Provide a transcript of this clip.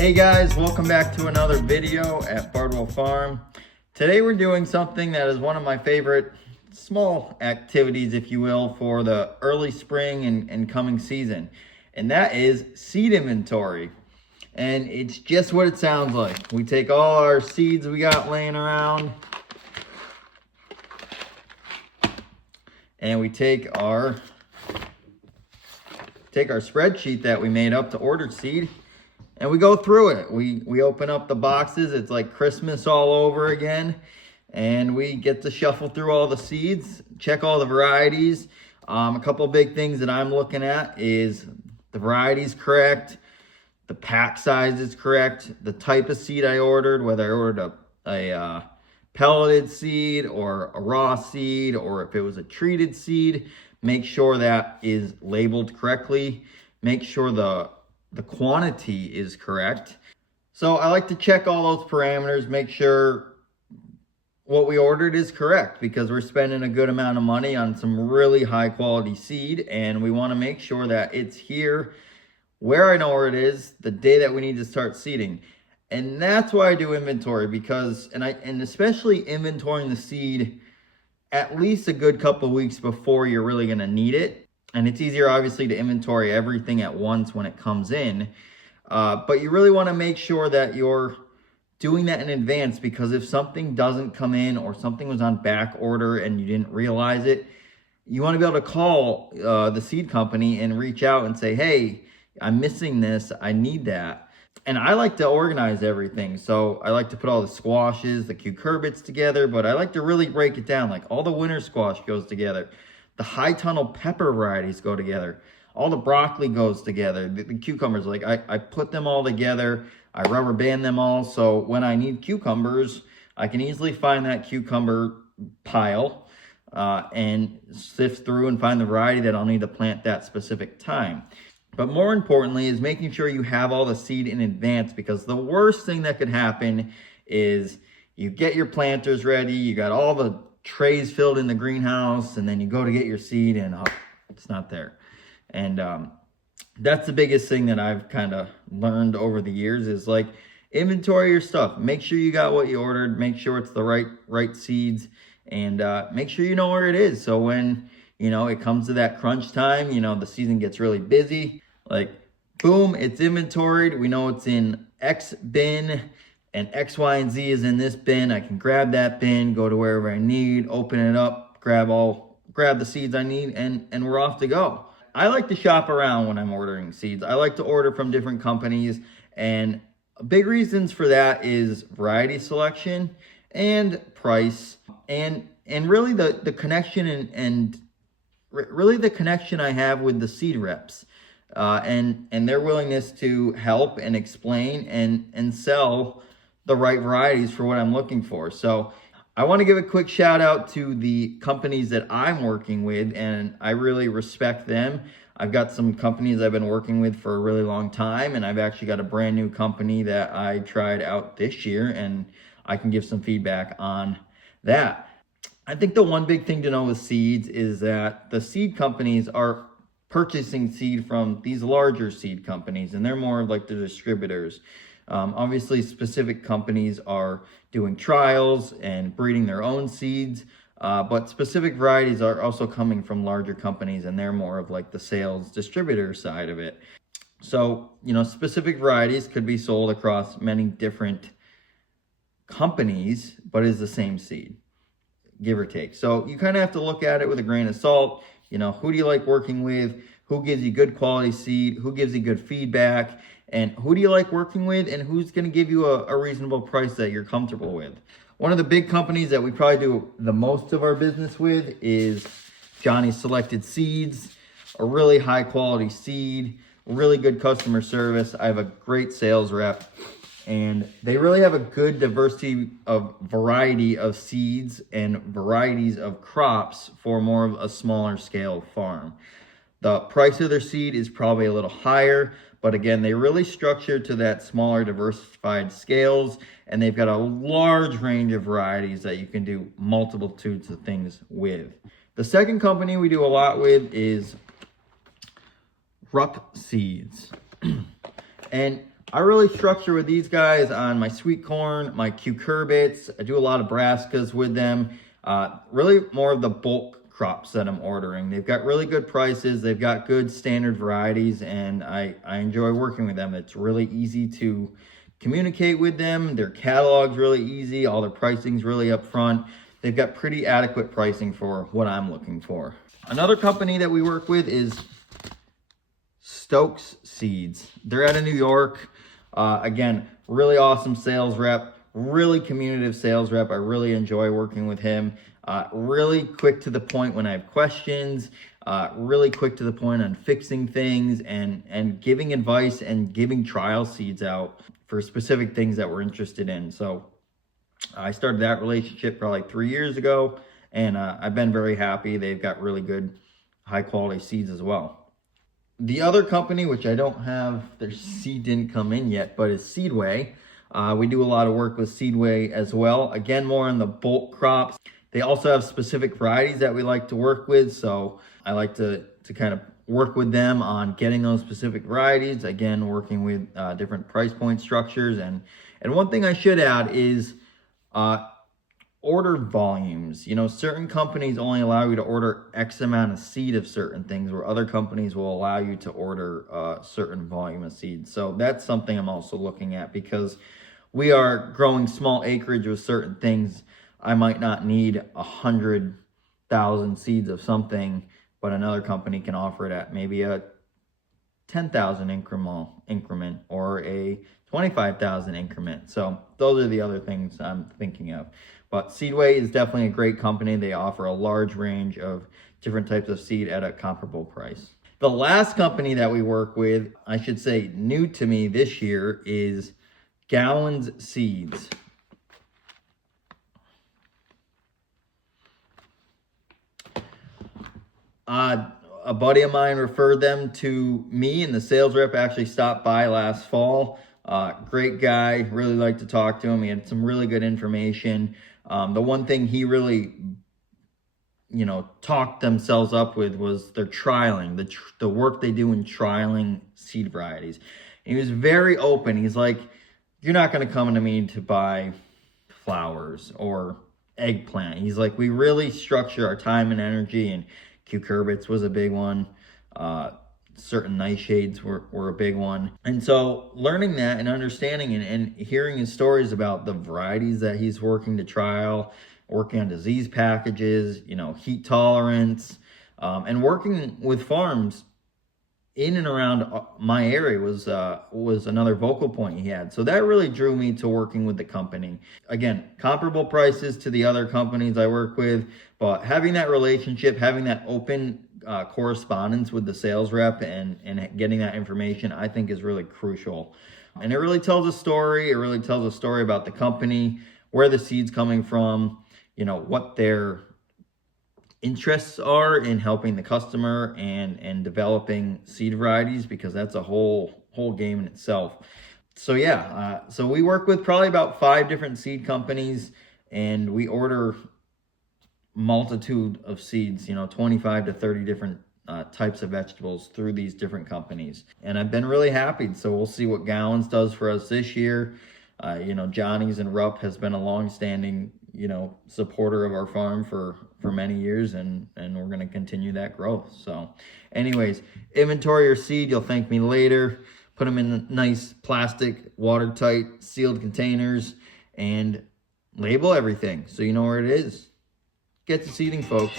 Hey guys, welcome back to another video at Bardwell Farm. Today we're doing something that is one of my favorite small activities, if you will, for the early spring and coming season. And that is seed inventory. And it's just what it sounds like. We take all our seeds we got laying around and we take our spreadsheet that we made up to order seed. And we go through it. We open up the boxes. It's like Christmas all over again. And we get to shuffle through all the seeds, check all the varieties. A couple of big things that I'm looking at is the variety's correct, the pack size is correct, the type of seed I ordered, whether I ordered a pelleted seed or a raw seed, or if it was a treated seed, make sure that is labeled correctly. Make sure the quantity is correct. So I like to check all those parameters, make sure what we ordered is correct, because we're spending a good amount of money on some really high quality seed, and we want to make sure that it's here where I know where it is the day that we need to start seeding. And that's why I do inventory, because and especially inventorying the seed at least a good couple of weeks before you're really going to need it. And it's easier, obviously, to inventory everything at once when it comes in. But you really want to make sure that you're doing that in advance, because if something doesn't come in or something was on back order and you didn't realize it, you want to be able to call the seed company and reach out and say, hey, I'm missing this. I need that. And I like to organize everything. So I like to put all the squashes, the cucurbits together, but I like to really break it down. Like all the winter squash goes together. The high tunnel pepper varieties go together. All the broccoli goes together. The cucumbers, like I put them all together. I rubber band them all. So when I need cucumbers, I can easily find that cucumber pile and sift through and find the variety that I'll need to plant that specific time. But more importantly is making sure you have all the seed in advance, because the worst thing that could happen is you get your planters ready, you got all the trays filled in the greenhouse, and then you go to get your seed and it's not there. And that's the biggest thing that I've kind of learned over the years is like inventory your stuff. Make sure you got what you ordered, make sure it's the right seeds, and make sure you know where it is. So when it comes to that crunch time, the season gets really busy, like boom, it's inventoried. We know it's in X bin and X, Y, and Z is in this bin. I can grab that bin, go to wherever I need, open it up, grab the seeds I need, and we're off to go. I like to shop around when I'm ordering seeds. I like to order from different companies, and big reasons for that is variety selection and price, and really the connection and really the connection I have with the seed reps, and their willingness to help and explain and sell the right varieties for what I'm looking for. So I want to give a quick shout out to the companies that I'm working with, and I really respect them. I've got some companies I've been working with for a really long time, and I've actually got a brand new company that I tried out this year, and I can give some feedback on that. I think the one big thing to know with seeds is that the seed companies are purchasing seed from these larger seed companies, and they're more like the distributors. Obviously, specific companies are doing trials and breeding their own seeds, but specific varieties are also coming from larger companies, and they're more of like the sales distributor side of it. So, specific varieties could be sold across many different companies, but is the same seed, give or take. So you kind of have to look at it with a grain of salt. Who do you like working with? Who gives you good quality seed? Who gives you good feedback? And who do you like working with? And who's going to give you a reasonable price that you're comfortable with? One of the big companies that we probably do the most of our business with is Johnny's Selected Seeds, a really high quality seed, really good customer service. I have a great sales rep, and they really have a good diversity of variety of seeds and varieties of crops for more of a smaller scale farm. The price of their seed is probably a little higher, but again, they really structure to that smaller diversified scales, and they've got a large range of varieties that you can do multitudes of things with. The second company we do a lot with is Rupp Seeds. And I really structure with these guys on my sweet corn, my cucurbits. I do a lot of brassicas with them. Really more of the bulk crops that I'm ordering. They've got really good prices. They've got good standard varieties, and I enjoy working with them. It's really easy to communicate with them. Their catalog's really easy. All their pricing's really upfront. They've got pretty adequate pricing for what I'm looking for. Another company that we work with is Stokes Seeds. They're out of New York. Again, really awesome sales rep, really communicative sales rep. I really enjoy working with him. Really quick to the point when I have questions, really quick to the point on fixing things and giving advice and giving trial seeds out for specific things that we're interested in. So I started that relationship probably 3 years ago, and I've been very happy. They've got really good, high quality seeds as well. The other company, which I don't have, their seed didn't come in yet, but is Seedway. We do a lot of work with Seedway as well. Again, more on the bulk crops. They also have specific varieties that we like to work with, so I like to kind of work with them on getting those specific varieties. Again, working with different price point structures. And one thing I should add is order volumes. You know, certain companies only allow you to order X amount of seed of certain things, where other companies will allow you to order a certain volume of seeds. So that's something I'm also looking at, because we are growing small acreage with certain things. I might not need 100,000 seeds of something, but another company can offer it at maybe a 10,000 increment or a 25,000 increment. So those are the other things I'm thinking of. But Seedway is definitely a great company. They offer a large range of different types of seed at a comparable price. The last company that we work with, I should say new to me this year, is Gallon's Seeds. A buddy of mine referred them to me, and the sales rep actually stopped by last fall. Great guy, really liked to talk to him. He had some really good information. The one thing he really, talked themselves up with was their trialing, the work they do in trialing seed varieties. And he was very open. He's like, you're not going to come to me to buy flowers or eggplant. He's like, we really structure our time and energy, and cucurbits was a big one. Certain nightshades were a big one. And so learning that and understanding and hearing his stories about the varieties that he's working to trial, working on disease packages, heat tolerance, and working with farms in and around my area was another vocal point he had. So that really drew me to working with the company. Again, comparable prices to the other companies I work with, but having that relationship, having that open correspondence with the sales rep and getting that information, I think is really crucial. And it really tells a story. It really tells a story about the company, where the seed's coming from, what their interests are in helping the customer and developing seed varieties, because that's a whole game in itself. So yeah, so we work with probably about 5 different seed companies, and we order multitude of seeds, 25 to 30 different types of vegetables through these different companies. And I've been really happy. So we'll see what Gallons does for us this year. Johnny's and Rupp has been a long-standing, supporter of our farm for many years, and we're going to continue that growth. So anyways, inventory your seed. You'll thank me later. Put them in nice plastic, watertight, sealed containers, and label everything so you know where it is. Get to seeding, folks.